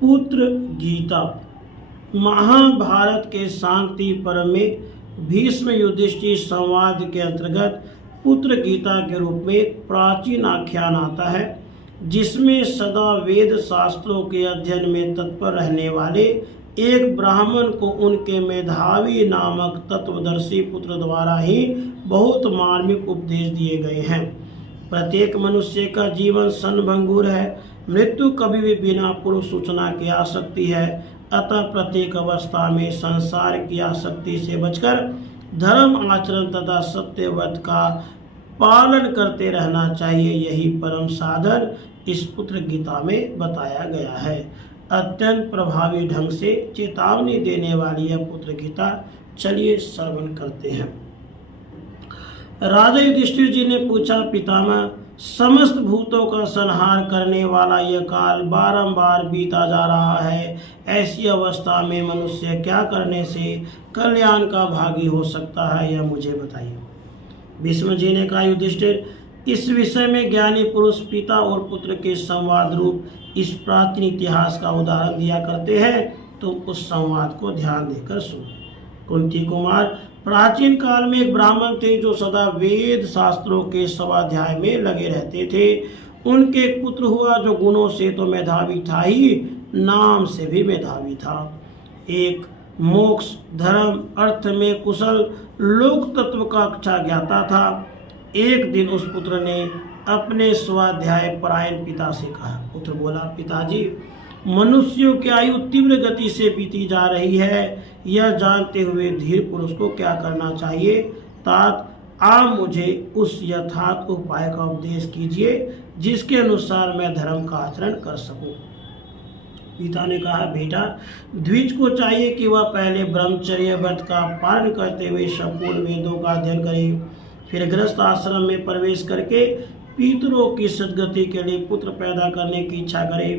पुत्र गीता। महाभारत के शांति पर्व में भीष्म युधिष्ठिर संवाद के अंतर्गत पुत्र गीता के रूप में एक प्राचीन आख्यान आता है, जिसमें सदा वेद शास्त्रों के अध्ययन में तत्पर रहने वाले एक ब्राह्मण को उनके मेधावी नामक तत्वदर्शी पुत्र द्वारा ही बहुत मार्मिक उपदेश दिए गए हैं। प्रत्येक मनुष्य का जीवन क्षणभंगुर है। मृत्यु कभी भी बिना पूर्व सूचना की आ सकती है। अतः प्रत्येक अवस्था में संसार की आसक्ति से बचकर धर्म आचरण तथा सत्यव्रत का पालन करते रहना चाहिए। यही परम साधन इस पुत्र गीता में बताया गया है। अत्यंत प्रभावी ढंग से चेतावनी देने वाली यह पुत्र गीता, चलिए श्रवण करते हैं। राजा युधिष्ठिर जी ने पूछा, पितामह, समस्त भूतों का संहार करने वाला यह काल बारंबार बीता जा रहा है। ऐसी अवस्था में मनुष्य क्या करने से कल्याण का भागी हो सकता है, यह मुझे बताइए। भीष्म जी ने कहा, युधिष्ठिर, इस विषय में ज्ञानी पुरुष पिता और पुत्र के संवाद रूप इस प्राचीन इतिहास का उदाहरण दिया करते हैं, तो उस संवाद को ध्यान देकर सुनो। कुंती कुमार, प्राचीन काल में एक ब्राह्मण थे जो सदा वेद शास्त्रों के स्वाध्याय में लगे रहते थे। उनके एक पुत्र हुआ जो गुणों से तो मेधावी था ही, नाम से भी मेधावी था। एक मोक्ष, धर्म, अर्थ में कुशल, लोक तत्व का अच्छा ज्ञाता था। एक दिन उस पुत्र ने अपने स्वाध्याय परायण पिता से कहा। पुत्र बोला, पिताजी, मनुष्यों की आयु तीव्र गति से बीती जा रही है। यह जानते हुए धीर पुरुष को क्या करना चाहिए? तात, आप मुझे उस यथार्थ उपाय का उपदेश कीजिए जिसके अनुसार मैं धर्म का आचरण कर सकूं। पिता ने कहा, बेटा, द्विज को चाहिए कि वह पहले ब्रह्मचर्य व्रत का पालन करते हुए संपूर्ण वेदों का अध्ययन करे, फिर गृहस्थ आश्रम में प्रवेश करके पितरों की सद्गति के लिए पुत्र पैदा करने की इच्छा करे,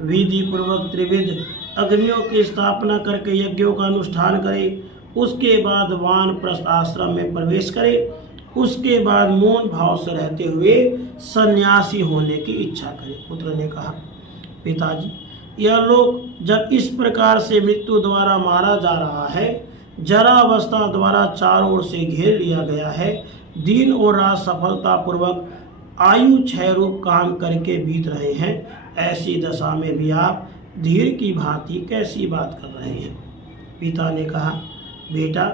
विधि पूर्वक त्रिविध अग्नियों की स्थापना करके यज्ञों का अनुष्ठान करे, उसके बाद वानप्रस्थ आश्रम में प्रवेश करे, उसके बाद मौन भाव से रहते हुए सन्यासी होने की इच्छा करे। पुत्र ने कहा, पिताजी, यह लोग जब इस प्रकार से मृत्यु द्वारा मारा जा रहा है, जरा अवस्था द्वारा चारों ओर से घेर लिया गया है, दिन और रात सफलता पूर्वक आयु क्षय रूप काम करके बीत रहे हैं, ऐसी दशा में भी आप धीर की भांति कैसी बात कर रहे हैं? पिता ने कहा, बेटा,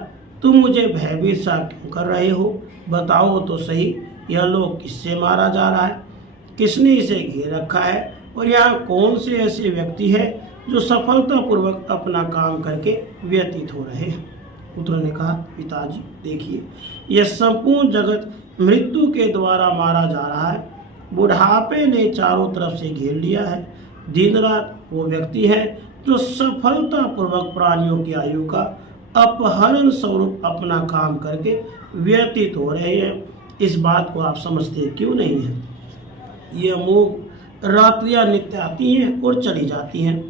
तुम मुझे भयभीत सा क्यों कर रहे हो? बताओ तो सही, यह लोग किससे मारा जा रहा है? किसने इसे घेर रखा है? और यहाँ कौन से ऐसे व्यक्ति हैं जो सफलतापूर्वक अपना काम करके व्यतीत हो रहे हैं? पुत्र ने कहा, पिताजी, देखिए, यह संपूर्ण जगत मृत्यु के द्वारा मारा जा रहा है। बुढ़ापे ने चारों तरफ से घेर लिया है। दिन रात वो व्यक्ति है जो सफलतापूर्वक प्राणियों की आयु का अपहरण स्वरूप अपना काम करके व्यतीत हो रहे हैं। इस बात को आप समझते क्यों नहीं हैं? ये मोह रात्रियां नित्य आती हैं और चली जाती हैं।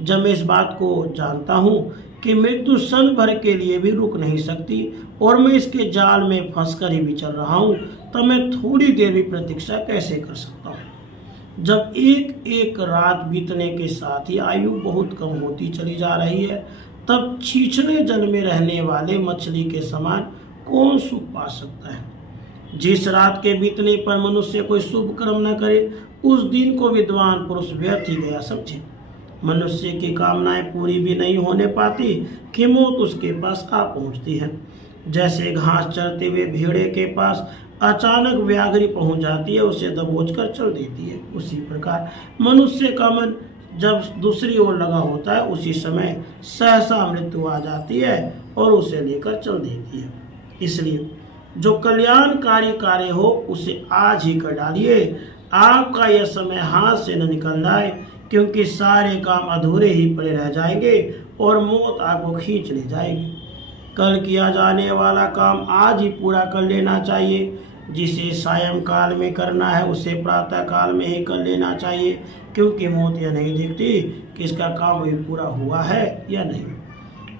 जब मैं इस बात को जानता हूँ कि मृत्यु क्षण भर के लिए भी रुक नहीं सकती और मैं इसके जाल में फंसकर ही विचल रहा हूँ, तब मैं थोड़ी देर भी प्रतीक्षा कैसे कर सकता हूँ? जब एक एक रात बीतने के साथ ही आयु बहुत कम होती चली जा रही है, तब छिछले जल में रहने वाले मछली के समान कौन सुख पा सकता है? जिस रात के बीतने पर मनुष्य कोई शुभ कर्म न करे, उस दिन को विद्वान पुरुष व्यर्थ ही गया समझे। मनुष्य की कामनाएं पूरी भी नहीं होने पाती कि मौत उसके पास आ पहुंचती है। जैसे घास चरते हुए भेड़े के पास अचानक व्याघ्री पहुंच जाती है, उसे दबोच कर चल देती है, उसी प्रकार मनुष्य का मन जब दूसरी ओर लगा होता है, उसी समय सहसा मृत्यु आ जाती है और उसे लेकर चल देती है। इसलिए जो कल्याणकारी कार्य हो उसे आज ही कर डालिए। आपका यह समय हाथ से न निकल जाए, क्योंकि सारे काम अधूरे ही पड़े रह जाएंगे और मौत आपको खींच ले जाएगी। कल किया जाने वाला काम आज ही पूरा कर लेना चाहिए। जिसे सायंकाल में करना है उसे प्रातः काल में ही कर लेना चाहिए, क्योंकि मौत यह नहीं देखती कि इसका काम भी पूरा हुआ है या नहीं।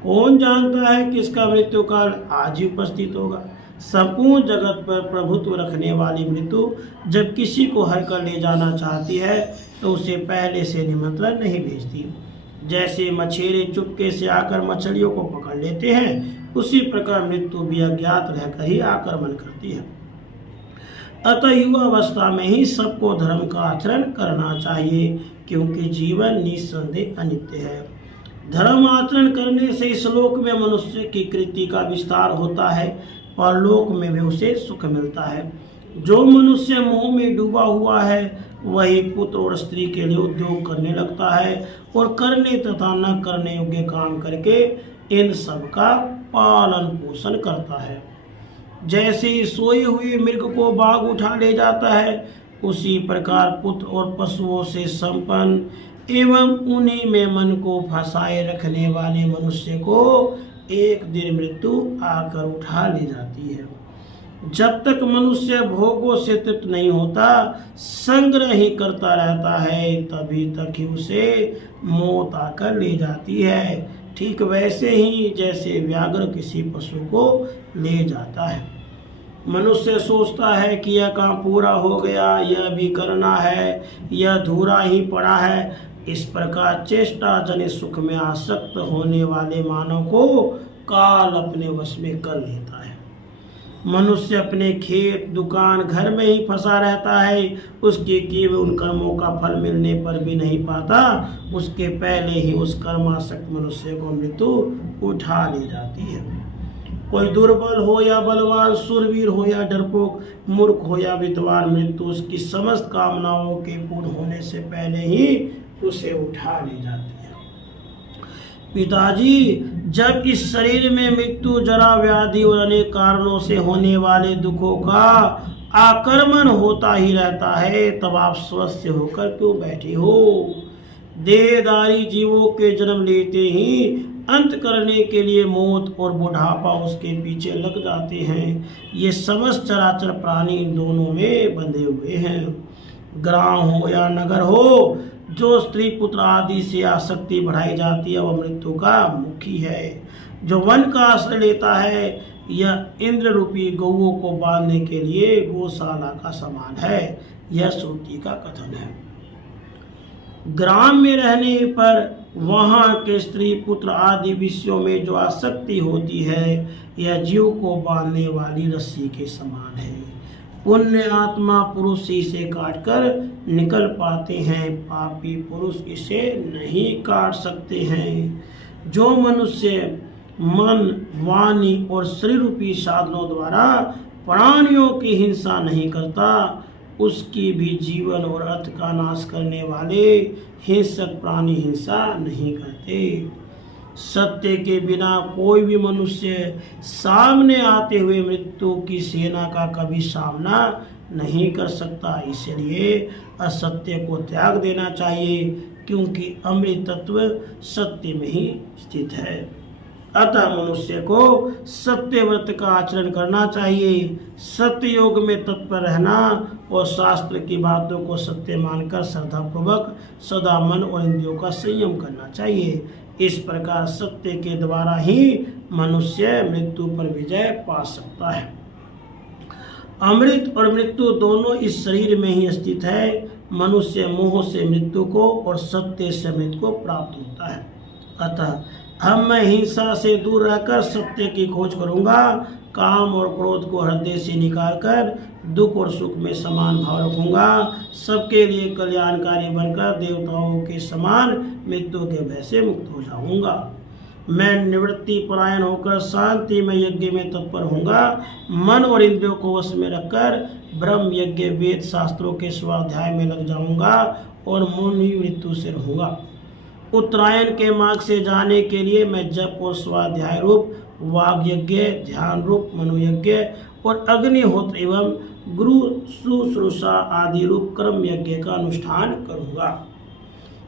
कौन जानता है कि इसका मृत्यु काल आज ही उपस्थित होगा? संपूर्ण जगत पर प्रभुत्व रखने वाली मृत्यु जब किसी को हर कर ले जाना चाहती है तो उसे पहले से निमंत्रण नहीं भेजती। जैसे मछेरे चुपके से आकर मछलियों को पकड़ लेते हैं, उसी प्रकार मृत्यु भी अज्ञात रहकर ही आक्रमण करती है। अतः युवावस्था में ही सबको धर्म का आचरण करना चाहिए, क्योंकि जीवन निस्संदेह अनित्य है। धर्म आचरण करने से इस लोक में मनुष्य की कृति का विस्तार होता है और लोक में भी उसे सुख मिलता है। जो मनुष्य मोह में डूबा हुआ है वही पुत्र और स्त्री के लिए उद्योग करने लगता है और करने तथा न करने योग्य काम करके इन सब का पालन पोषण करता है। जैसे ही सोए हुए मृग को बाघ उठा ले जाता है, उसी प्रकार पुत्र और पशुओं से संपन्न एवं उन्हीं में मन को फंसाए रखने वाले मनुष्य को एक दिन मृत्यु आकर उठा ले जाती है। जब तक मनुष्य भोगों से तृप्त नहीं होता, संग्रह ही करता रहता है, तभी तक ही उसे मौत आकर ले जाती है। ठीक वैसे ही जैसे व्याघ्र किसी पशु को ले जाता है। मनुष्य सोचता है कि यह काम पूरा हो गया, यह भी करना है, यह अधूरा ही पड़ा है। इस प्रकार चेष्टा जनित सुख में आसक्त होने वाले मानव को काल अपने वश में कर लेता है। मनुष्य अपने खेत, दुकान, घर में ही फंसा रहता है। उसके किए हुए उन कर्मों का फल मिलने पर भी नहीं पाता। उसके पहले ही उस कर्मासक्त मनुष्य को मृत्यु उठा ले जाती है। कोई दुर्बल हो या बलवान, शूरवीर हो या डरपोक, मूर्ख हो या विद्वान, मृत्यु उसकी समस्त कामनाओं के पूर्ण होने से पहले ही उसे उठा ले जाती है। पिताजी, जब इस शरीर में मृत्यु, जरा, व्याधि और अनेक कारणों से होने वाले दुखों का आक्रमण होता ही रहता है, तब आप स्वस्थ होकर क्यों बैठे हो? देहधारी जीवों के जन्म लेते ही अंत करने के लिए मौत और बुढ़ापा उसके पीछे लग जाते हैं। ये समस्त चराचर प्राणी इन दोनों में बंधे हुए हैं। ग्राम हो या नगर हो, जो स्त्री पुत्र आदि से आसक्ति बढ़ाई जाती है वह मृत्यु का मुखी है। जो वन का आश्रय लेता है यह इंद्र रूपी गौओं को बांधने के लिए गौशाला का समान है। यह श्रुति का कथन है। ग्राम में रहने पर वहाँ के स्त्री पुत्र आदि विषयों में जो आसक्ति होती है यह जीव को बांधने वाली रस्सी के समान है। पुण्य आत्मा पुरुष इसे काटकर निकल पाते हैं, पापी पुरुष इसे नहीं काट सकते हैं। जो मनुष्य मन, वाणी और शरीर रूपी साधनों द्वारा प्राणियों की हिंसा नहीं करता, उसकी भी जीवन और अर्थ का नाश करने वाले हिंसक प्राणी हिंसा नहीं करते। सत्य के बिना कोई भी मनुष्य सामने आते हुए मृत्यु की सेना का कभी सामना नहीं कर सकता। इसलिए असत्य को त्याग देना चाहिए, क्योंकि अमृत तत्व सत्य में ही स्थित है। अतः मनुष्य को सत्य व्रत का आचरण करना चाहिए, सत्य योग में तत्पर रहना और शास्त्र की बातों को सत्य मानकर श्रद्धापूर्वक सदा मन और इंद्रियों का संयम करना चाहिए। इस प्रकार सत्य के द्वारा ही मनुष्य मृत्यु पर विजय पा सकता है। अमृत और मृत्यु दोनों इस शरीर में ही स्थित है। मनुष्य मोह से मृत्यु को और सत्य से मृत्यु को प्राप्त होता है। अतः मैं हिंसा से दूर रहकर सत्य की खोज करूंगा। काम और क्रोध को हृदय से निकालकर दुख और सुख में समान भाव रखूंगा। सबके लिए कल्याणकारी बनकर देवताओं के समान मृत्यु के भय से मुक्त हो जाऊंगा। मैं निवृत्ति परायण होकर शांति में यज्ञ में तत्पर होऊंगा। मन और इंद्रियों को वश में रखकर ब्रह्म यज्ञ वेद शास्त्रों के स्वाध्याय में लग जाऊंगा और मुनि मृत्यु से रहूंगा। उत्तरायण के मार्ग से जाने के लिए मैं जप और स्वाध्याय रूप वाग यज्ञ, ध्यान रूप मनोयज्ञ और अग्निहोत्र एवं गुरु शुश्रूषा आदि रूप कर्म यज्ञ का अनुष्ठान करूंगा।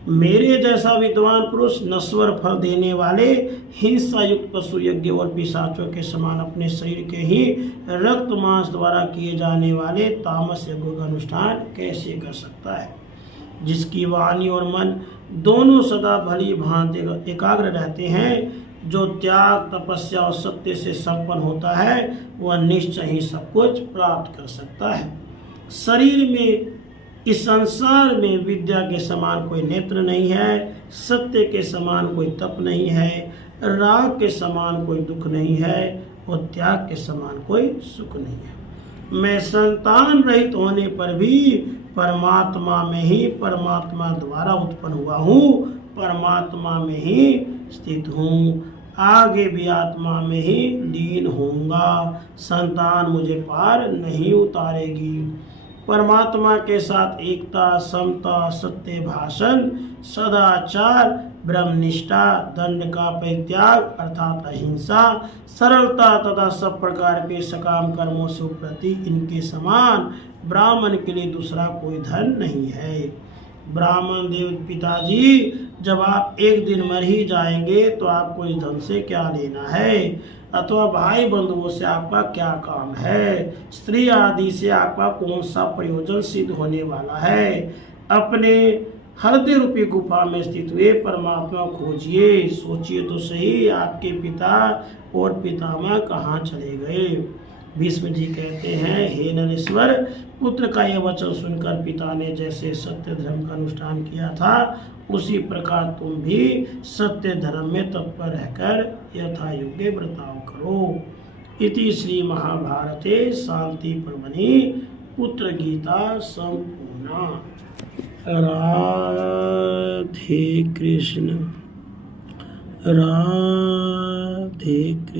मेरे जैसा विद्वान पुरुष नश्वर फल देने वाले हिंसा युक्त पशु यज्ञ और पिशाचों के समान अपने शरीर के ही रक्त मांस द्वारा किए जाने वाले तामस यज्ञों का अनुष्ठान कैसे कर सकता है? जिसकी वाणी और मन दोनों सदा भली भांति एकाग्र रहते हैं, जो त्याग, तपस्या और सत्य से संपन्न होता है वह निश्चय ही सब कुछ प्राप्त कर सकता है। शरीर में, इस संसार में विद्या के समान कोई नेत्र नहीं है, सत्य के समान कोई तप नहीं है, राग के समान कोई दुख नहीं है और त्याग के समान कोई सुख नहीं है। मैं संतान रहित होने पर भी परमात्मा में ही, परमात्मा द्वारा उत्पन्न हुआ हूँ, परमात्मा में ही स्थित हूँ, आगे भी आत्मा में ही लीन होऊंगा। संतान मुझे पार नहीं उतारेगी। परमात्मा के साथ एकता, समता, सत्य भाषण, सदाचार, ब्रह्मनिष्ठा, दंड का परित्याग अर्थात अहिंसा, सरलता तथा सब प्रकार के सकाम कर्मों से प्रति इनके समान ब्राह्मण के लिए दूसरा कोई धन नहीं है। ब्राह्मण देव पिताजी, जब आप एक दिन मर ही जाएंगे तो आपको इस धन से क्या लेना है, अथवा भाई बंधुओं से आपका क्या काम है, स्त्री आदि से आपका कौन सा प्रयोजन सिद्ध होने वाला है। अपने हृदय रूपी गुफा में स्थित हुए परमात्मा खोजिए, सोचिए तो सही आपके पिता और पितामह कहाँ चले गए। भीष्म जी कहते हैं, हे नरेश्वर, पुत्र का यह वचन सुनकर पिता ने जैसे सत्य धर्म का अनुष्ठान किया था उसी प्रकार तुम भी सत्य धर्म में तत्पर रहकर यथा योग्य बर्ताव करो। इति श्री महाभारते शांति पर्वणि पुत्र गीता संपूर्णा। राधे कृष्ण, राधे कृष्ण।